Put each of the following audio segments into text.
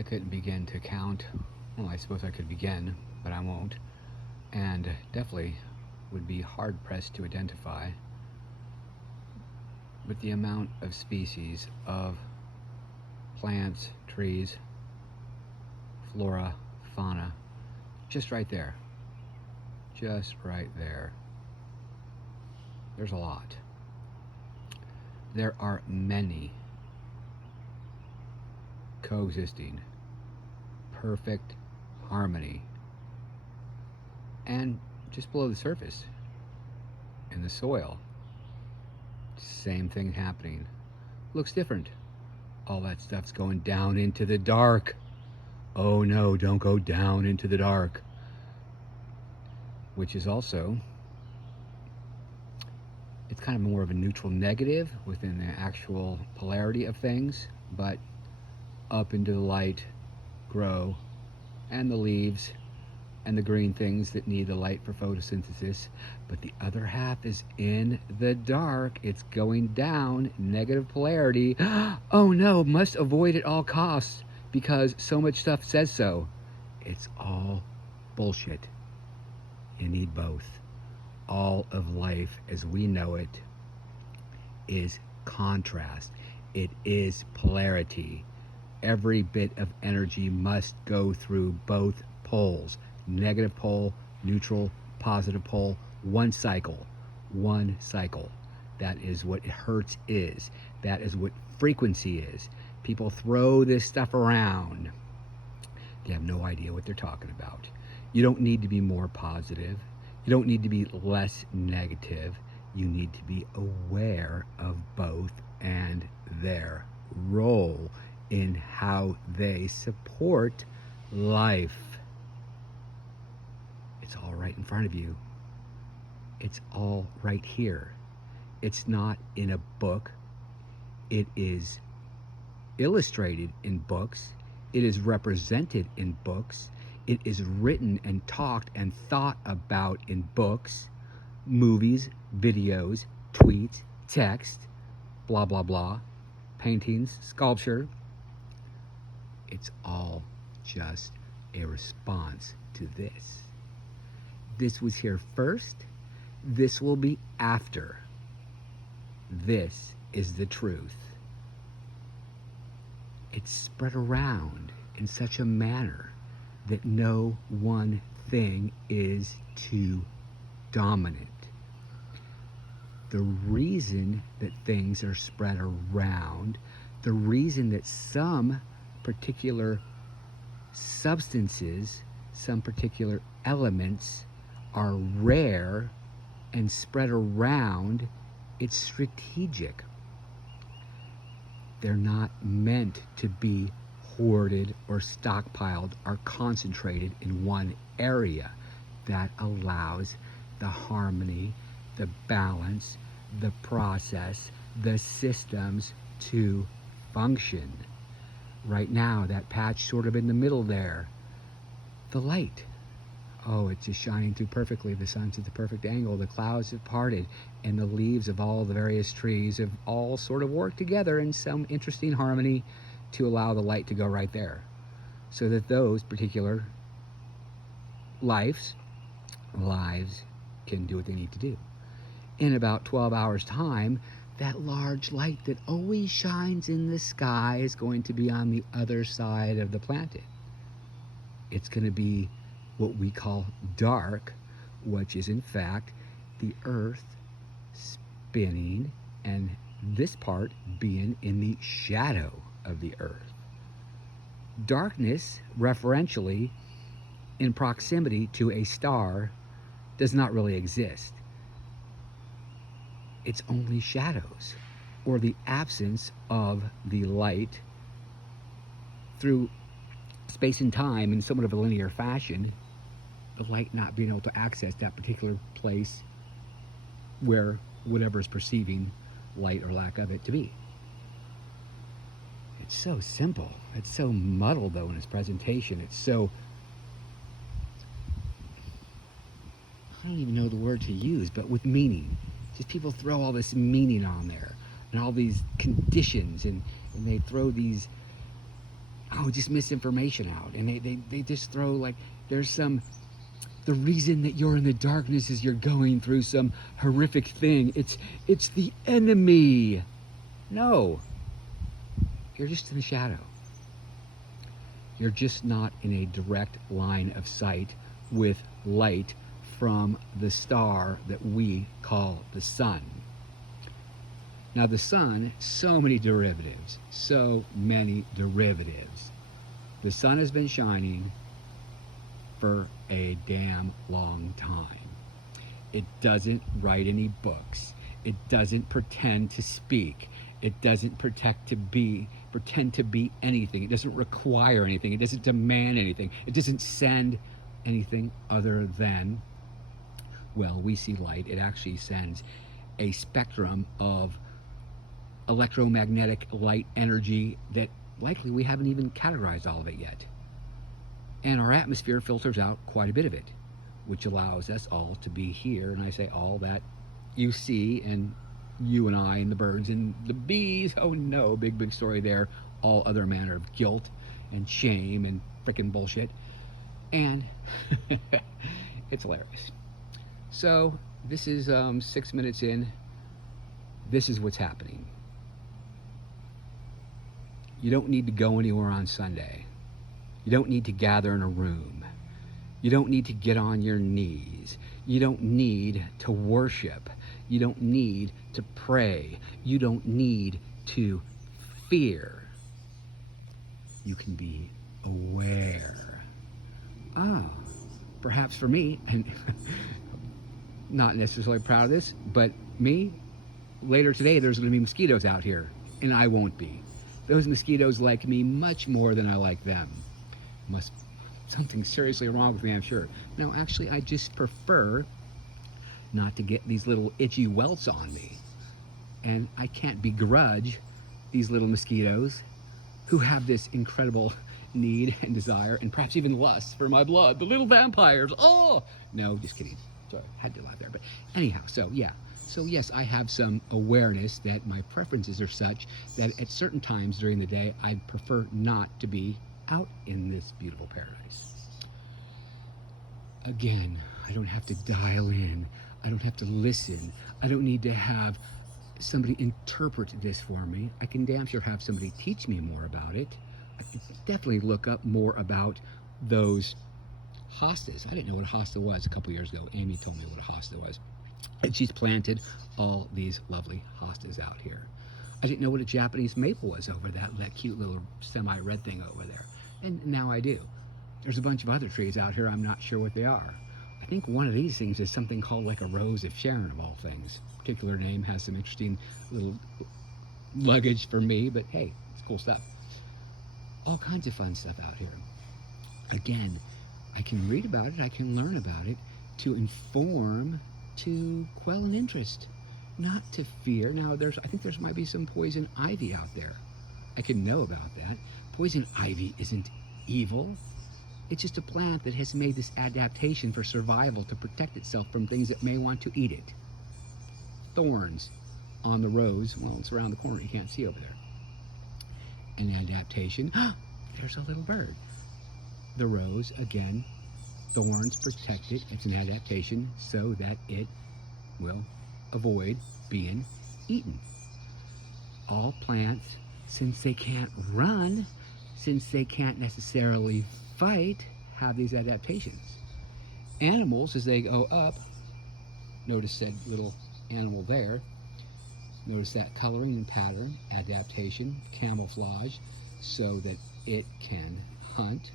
I couldn't begin to count. Well, I suppose I could begin, but I won't. And definitely would be hard pressed to identify with the amount of species of plants, trees, flora, fauna, just right there. Just right there. There's a lot. There are many coexisting, perfect harmony. And just below the surface, in the soil, same thing happening. Looks different. All that stuff's going down into the dark. Oh no, don't go down into the dark. Which is also, it's kind of more of a neutral negative within the actual polarity of things, but up into the light grow, and the leaves and the green things that need the light for photosynthesis, but the other half is in the dark. It's going down, negative polarity. Oh no, must avoid at all costs because so much stuff says so. It's all bullshit. You need both. All of life as we know it is contrast. It is polarity. Every bit of energy must go through both poles. Negative pole, neutral, positive pole, one cycle. One cycle. That is what Hertz is. That is what frequency is. People throw this stuff around. They have no idea what they're talking about. You don't need to be more positive. You don't need to be less negative. You need to be aware of both and their role in how they support life. It's all right in front of you. It's all right here. It's not in a book. It is illustrated in books. It is represented in books. It is written and talked and thought about in books, movies, videos, tweets, text, blah, blah, blah, paintings, sculpture. It's all just a response to this. This was here first. This will be after. This is the truth. It's spread around in such a manner that no one thing is too dominant. The reason that things are spread around, the reason that some particular substances, some particular elements are rare and spread around, it's strategic. They're not meant to be hoarded or stockpiled or concentrated in one area. That allows the harmony, the balance, the process, the systems to function. Right now, that patch sort of in the middle there, the light. Oh, it's just shining through perfectly. The sun's at the perfect angle. The clouds have parted, and the leaves of all the various trees have all sort of worked together in some interesting harmony to allow the light to go right there, so that those particular lives can do what they need to do. In about 12 hours time, that large light that always shines in the sky is going to be on the other side of the planet. It's going to be what we call dark, which is in fact the earth spinning and this part being in the shadow of the earth. Darkness, referentially, in proximity to a star, does not really exist. It's only shadows, or the absence of the light through space and time in somewhat of a linear fashion, the light not being able to access that particular place where whatever is perceiving light or lack of it to be. It's so simple. It's so muddled, though, in its presentation. It's so, I don't even know the word to use, but with meaning. Just people throw all this meaning on there and all these conditions, and they throw these just misinformation out. And they just throw like there's some, the reason that you're in the darkness is you're going through some horrific thing. It's the enemy. No, you're just in the shadow. You're just not in a direct line of sight with light from the star that we call the sun. Now the sun, so many derivatives, so many derivatives. The sun has been shining for a damn long time. It doesn't write any books. It doesn't pretend to speak. It doesn't pretend to be anything. It doesn't require anything. It doesn't demand anything. It doesn't send anything other than, well, we see light. It actually sends a spectrum of electromagnetic light energy that likely we haven't even categorized all of it yet. And our atmosphere filters out quite a bit of it, which allows us all to be here. And I say all that you see, and you and I and the birds and the bees, oh no, big story there, all other manner of guilt and shame and frickin' bullshit. And it's hilarious. So this is 6 minutes in. This is what's happening. You don't need to go anywhere on Sunday. You don't need to gather in a room. You don't need to get on your knees. You don't need to worship. You don't need to pray. You don't need to fear. You can be aware. Perhaps for me, and not necessarily proud of this, but me, later today there's going to be mosquitoes out here, and I won't be. Those mosquitoes like me much more than I like them. Something seriously wrong with me, I'm sure. No, actually, I just prefer not to get these little itchy welts on me. And I can't begrudge these little mosquitoes who have this incredible need and desire and perhaps even lust for my blood. The little vampires. Oh, no, just kidding. Sorry, had to laugh there. But anyhow, so yeah. So yes, I have some awareness that my preferences are such that at certain times during the day, I'd prefer not to be out in this beautiful paradise. Again, I don't have to dial in. I don't have to listen. I don't need to have somebody interpret this for me. I can damn sure have somebody teach me more about it. I can definitely look up more about those hostas. I didn't know what a hosta was a couple years ago. Amy told me what a hosta was. And she's planted all these lovely hostas out here. I didn't know what a Japanese maple was over that cute little semi-red thing over there. And now I do. There's a bunch of other trees out here. I'm not sure what they are. I think one of these things is something called like a Rose of Sharon of all things. Particular name, has some interesting little luggage for me, but hey, it's cool stuff. All kinds of fun stuff out here. Again, I can read about it, I can learn about it to inform, to quell an interest, not to fear. Now, I think there might be some poison ivy out there. I can know about that. Poison ivy isn't evil. It's just a plant that has made this adaptation for survival to protect itself from things that may want to eat it. Thorns on the rose, well, it's around the corner, you can't see over there. An adaptation, there's a little bird. The rose, again, thorns protect it. It's an adaptation so that it will avoid being eaten. All plants, since they can't run, since they can't necessarily fight, have these adaptations. Animals, as they go up, notice that little animal there, notice that coloring and pattern, adaptation, camouflage, so that it can hunt,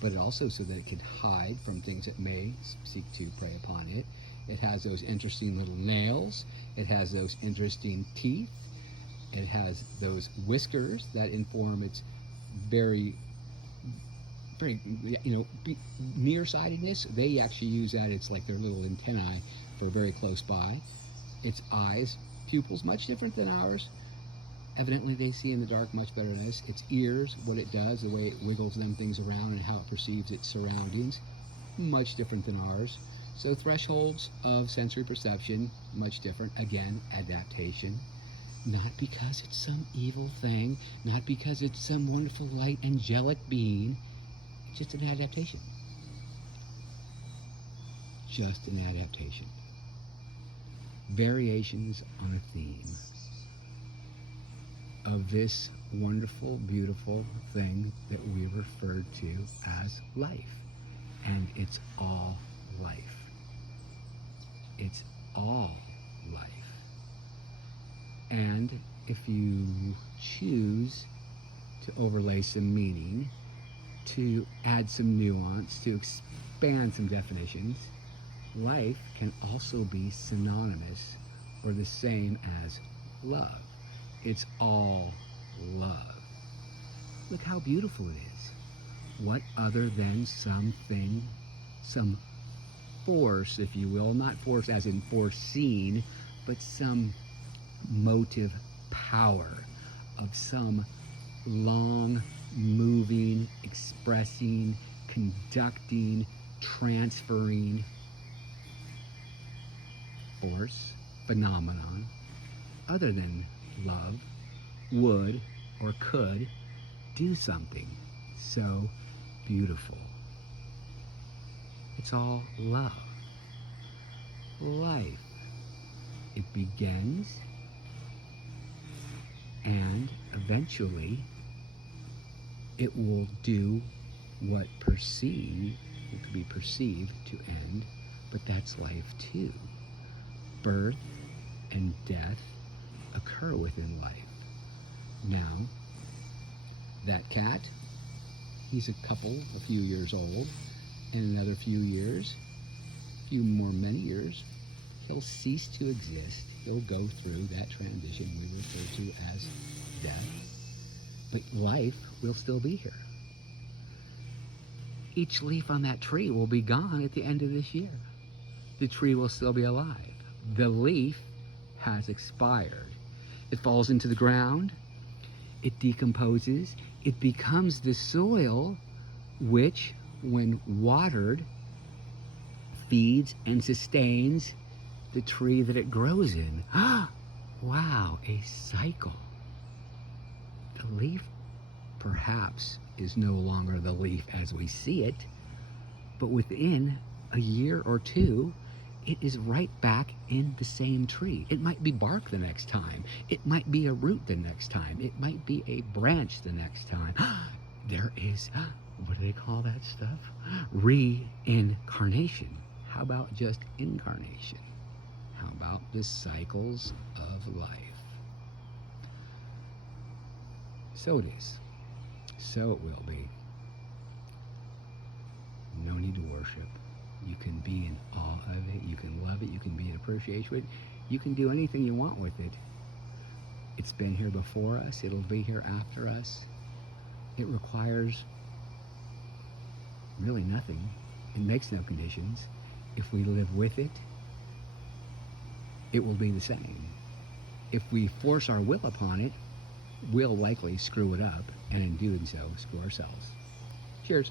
but also so that it can hide from things that may seek to prey upon it. It has those interesting little nails. It has those interesting teeth. It has those whiskers that inform its very, nearsightedness. They actually use that. It's like their little antennae for very close by. Its eyes, pupils, much different than ours. Evidently, they see in the dark much better than us. Its ears, what it does, the way it wiggles them things around and how it perceives its surroundings, much different than ours. So thresholds of sensory perception, much different. Again, adaptation. Not because it's some evil thing, not because it's some wonderful light angelic being. It's just an adaptation. Just an adaptation. Variations on a theme of this wonderful, beautiful thing that we refer to as life. And it's all life. It's all life. And if you choose to overlay some meaning, to add some nuance, to expand some definitions, life can also be synonymous or the same as love. It's all love. Look how beautiful it is. What other than something, some force, if you will, not force as in foreseen, but some motive power of some long moving, expressing, conducting, transferring force, phenomenon, other than love, would or could do something so beautiful. It's all love. Life. It begins and eventually it will do what could be perceived to end, but that's life too. Birth and death occur within life. Now, that cat, he's a few years old. In another few years, many years, he'll cease to exist. He'll go through that transition we refer to as death. But life will still be here. Each leaf on that tree will be gone at the end of this year. The tree will still be alive. The leaf has expired. It falls into the ground. It decomposes. It becomes the soil which, when watered, feeds and sustains the tree that it grows in. Wow, a cycle. The leaf perhaps is no longer the leaf as we see it, but within a year or two, it is right back in the same tree. It might be bark the next time. It might be a root the next time. It might be a branch the next time. There is, what do they call that stuff? Reincarnation. How about just incarnation? How about the cycles of life? So it is. So it will be. No need to worship. You can be in awe of it. You can love it. You can be in appreciation with it. You can do anything you want with it. It's been here before us. It'll be here after us. It requires really nothing. It makes no conditions. If we live with it, it will be the same. If we force our will upon it, we'll likely screw it up, and in doing so, screw ourselves. Cheers.